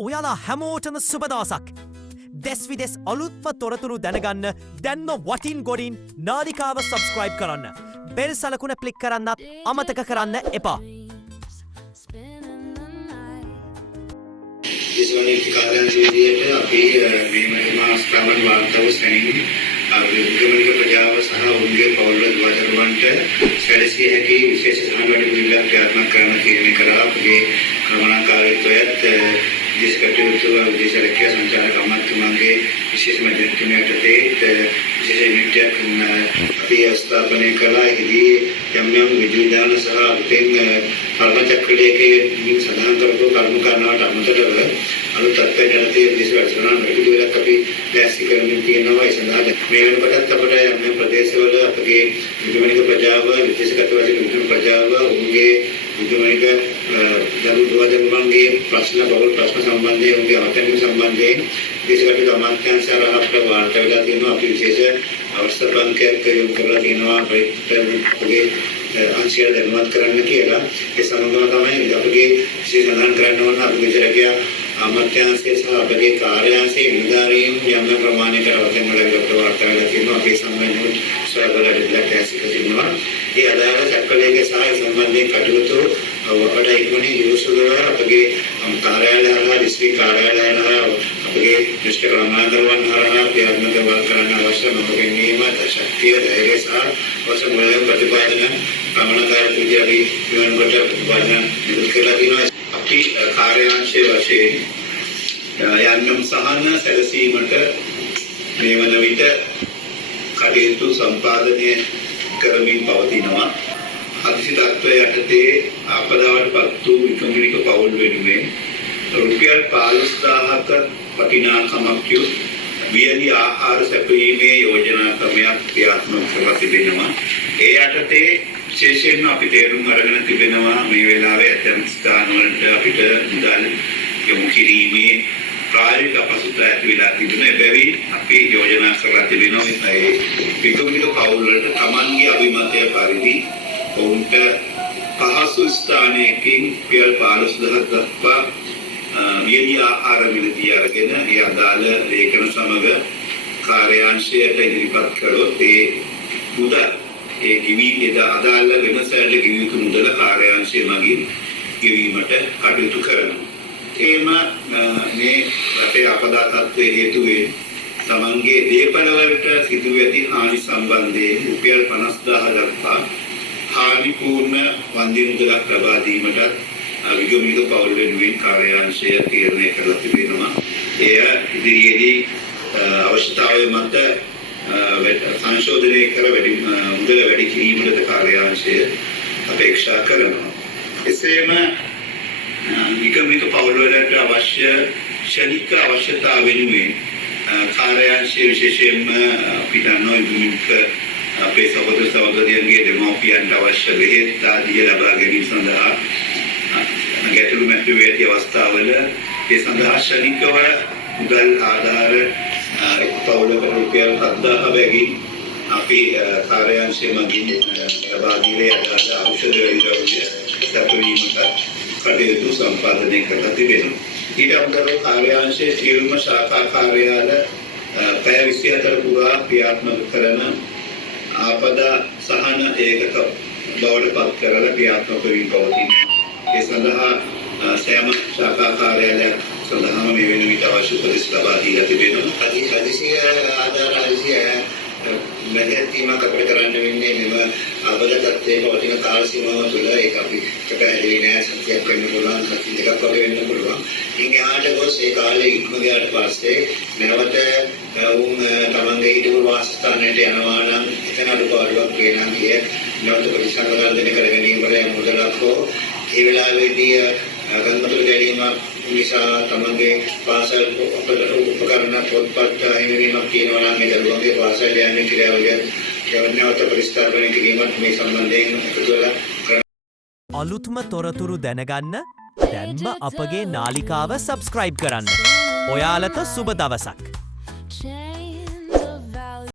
ඔයාලා හැමෝටම සුබ දවසක්. දෙස් විදෙස් අලුත්ම තොරතුරු දැනගන්න දැන්ම වටින් ගොඩින් නාලිකාව සබස්ක්‍රයිබ් කරන්න. බෙල් සලකුණ ක්ලික් කරන්නත් අමතක කරන්න එපා. ඉස්වනික කාර්යාලයේදී අපි මේ ස්ථාවර වාර්තාව සැනින් විගමනික ප්‍රජාව සහ උන්ගේ පෞද්ගල දවචරුවන්ට සැලසිය හැකි විශේෂ සහන වැඩපිළිවෙළක් ක්‍රියාත්මක කරන තීරණය කරා අපගේ කළමනාකාරීත්වයත් විශේෂ කටයුතු විශේෂ රැකියා සංචාරක අමාත්‍යංශයේ විශේෂ මැදිහත්වීම යටතේ විශේෂ යුනිටයක් අපි ස්ථාපනය කළා. එහිදී යම් යම් විධිවිධාන සහ අපෙන් කර්මචක්‍රයේ සඳහන් කරපු කර්ම කරනවට අමතරව අලුත් තත්ත්වයන් යටතේ විශේෂ වැඩසටහන් වැඩපිළිවෙළක් අපි දැස්ති කරමින් තියෙනවා. ඒ සඳහා මේ වෙනකොටත් අපට යම් යම් ප්‍රදේශවල අපගේ විගමනික ප්‍රජාව විශේෂගත වශයෙන් විගමන ප්‍රජාව උන්ගේ විගමනික දරුවන්ගේ බහුල ප්‍රශ්න සම්බන්ධයෙන් උන්ගේ අවතැන්වීම සම්බන්ධයෙන් විශේෂගත අමාත්‍යාංශ අපට වාර්තා වෙලා තියෙනවා. අපි විශේෂ අවස්ථාපන්කයක් යොමු කරලා තියෙනවා අපගේ අංශය දැනුවත් කරන්න කියලා. ඒ සමගම තමයි අපගේ විශේෂ සඳහන් කරන්න ඕන අපගේ විශේෂ අමාත්‍යාංශයේ සහ අපගේ කාර්යාංශයේ නිලධාරීන් යම් ප්‍රමාණයක අවතැන්වල වාර්තා වෙලා තියෙනවා. අපේ සම්බන්ධව සොයාබලා දෙයක් ඒ අදාළ සැකලයේ සහාය සම්බන්ධයෙන් කටයුතු අපට ඉක්මනින් යොසුදව අපගේ කාර්යාලය හරහා දිස්ත්‍රික් කාර්යාලය හරහා අපගේ දෘෂ්ටි කර්මාන්තරුවන් හරහා ක්‍රියාත්මක කරන්න අවශ්‍ය නොපෙනීම ශක්තිය ධෛර්යය සහ අවශ්‍ය මූලික ප්‍රතිපාදන කමනකාරී විද්‍යාවේ වෙනකොට ප්‍රතිපාදන නිකුත් කරලා තියෙනවා. අපි කාර්යාංශයේ වශයෙන් යන්නම් සහන සැලසීමට මේ වන විට කටයුතු සම්පාදනය කරමින් පවතිනවා. හදිසි තත්ත්වය යටතේ ආපදාවටපත් වූ විකම්පනික පවුල් වෙනුවෙන් රුපියල් 15000ක වටිනාකමක් යොත් වියලි ආහාර සැපයීමේ යෝජනා ක්‍රමයක් ක්‍රියාත්මක කරලා තිබෙනවා. ඒ යටතේ විශේෂයෙන්ම අපි තේරුම් අරගෙන තිබෙනවා මේ වෙලාවේ ඇතැම් ස්ථානවලට අපිට මුදල් යොමු කිරීමේ ප්‍රායෝගික අපහසුතාවය ඇති වෙලා තිබුණා. එබැවින් අපි යෝජනා කරලා තිබෙනවා මේ විකම්පනික පවුල් වලට Tamanගේ අභිමතය පරිදි ඔවුන්ට පහසු ස්ථානයකින් රුපියල් 15000ක් දක්වා වියලි ආහාර මිලදී අරගෙන ඒ අදාළ ලේඛන සමග කාර්යාංශයට ඉදිරිපත් කළොත් ඒ මුදල් ඒ ගිවිද අදාළ වෙනසට ගිවිතු මුදල කාර්යාංශය මගින් ගෙවීමට කටයුතු කරනවා. එම මේ අපේ අපදා තත්ත්වයේ හේතුවෙන් තමන්ගේ දේපල වලට සිදු ඇති හානි සම්බන්ධයෙන් රුපියල් 50000 දක්වා හානි පූර්ණ වන්දි මුදලක් ලබා දීමට විගමනික පවුල් වෙනුවෙන් කාර්යාංශය තීරණය කරලා තිබෙනවා. එය ඉදිරියේදී අවශ්‍යතාවය මත සංශෝධනය කර මුදල වැඩි කිරීමට කාර්යාංශය අපේක්ෂා කරනවා. එසේම විගමනික පවුල් වලට අවශ්‍ය ශනික අවශ්‍යතා වෙනුවෙන් කාර්යාංශයේ විශේෂයෙන්ම අපිට නොයිබුක අපේ සහෝදර සහෝදරියන්ගේ දෙමව්පියන්ට අවශ්‍ය බෙහෙත් ආදිය ලබා ගැනීම සඳහා ගැටළු මැතිවී ඇති අවස්ථාවල ඒ සඳහා ශනිකව මුදල් ආධාර පවුලකට රුපියල් 7000 බැගින් අපි කාර්යාංශය මගින් ලබා දීලා යන ඖෂධ විද්‍යාවේ සැපවීමට කටයුතු සම්පාදනය කරලා තිබෙනවා. ඊට අමතරව කාර්යාංශයේ සියලුම ශාඛා කාර්යාල පැය 24 පුරා ක්‍රියාත්මක කරන ආපදා සහන ඒකක බවට පත් කරලා ක්‍රියාත්මක වී පවතිනවා. ඒ සඳහා සෑම ශාඛා කාර්යාලයක් සඳහාම මේ වෙන විට අවශ්‍ය උපදෙස් ලබා දීලා තිබෙනවා. හදිසි ආධාර හදිසි මැදිහත්වීමක් අපිට කරන්න වෙන්නේ මෙම අපද තත්ත්වයේ පවතින කාල සීමාව තුළ ඒක අපි පැහැදිලි නෑ. සත්‍යයක් වෙන්න පුළුවන්, සත්‍ය දෙකක් වගේ වෙන්න පුළුවන්. ඉන් එහාට ගොස් ඒ කාලේ ඉක්ම ගියාට පස්සේ නැවත වුන් තමන්ගේ හිටපු වාසස්ථානයට යනවා නම් එතන අඩුපාඩුවක් වෙනවා කිය නැවත ප්‍රතිසංගායනය කර ගැනීම වල මුදලක් හෝ ඒ වෙලාවේදී ගන්මතුරු ගැනීමක් නිසා තමන්ගේ පාසල් උපකරණ පොත්පත් හිමිවීමක් තියෙනවා නම් මේ දරුවන්ගේ පාසල් යන්නේ ක්‍රියාවලිය නැවත ප්‍රතිස්ථාපනය කිරීමත් මේ සම්බන්ධයෙන් එකතු වෙලා අලුත්ම තොරතුරු දැනගන්න දැන්ම අපගේ නාලිකාව සබස්ක්‍රයිබ් කරන්න. ඔයාලට සුබ දවසක්.